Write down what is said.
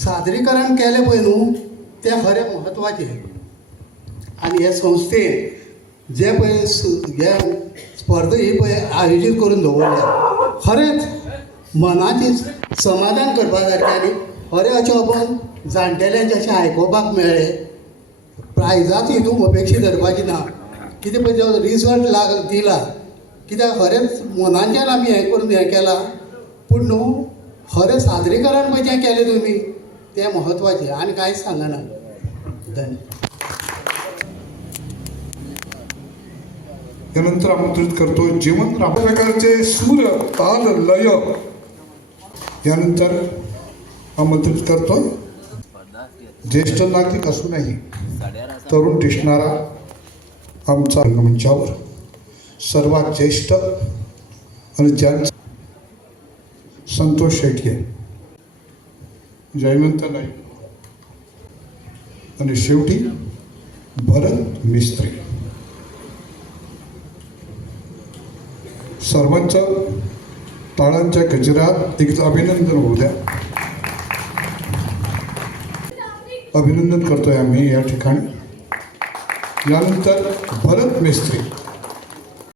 सादरीकरण केले पळय न्हू ते खरें म्हत्वाचें आनी हे संस्थेन जे पळय हे स्पर्धा ही पळय आयोजीत करून दवरल्या खरेंच मनाची समाधान करपा सारकें आनी खरें अशें आपण जाणटेल्यांचे अशें आयकोपाक मेळ्ळें प्रायजाची हितून अपेक्षा धरपाची ना कितें पळय जो रिजल्ट दिला कित्याक खरेंच मनाच्यान आमी हें करून हें केलां पूण न्हू खरें सादरीकरण पळय जें केलें तुमी ते महत्वाचे आणि काहीच सांगना धन्यवाद. यानंतर आमंत्रित करतो जीवन प्रकारचे सूर ताल लय यानंतर आमंत्रित करतो ज्येष्ठ नागरिक असूनही तरुण दिसणारा आमचा मंचावर सर्वात ज्येष्ठ आणि ज्यांचा संतोष शेट्ये जयवंत नाईक आणि शेवटी भरत मिस्त्री सर्वांचं टाळांच्या गजरात एक अभिनंदन होऊ द्या. अभिनंदन करतोय आम्ही या ठिकाणी. यानंतर भरत मिस्त्री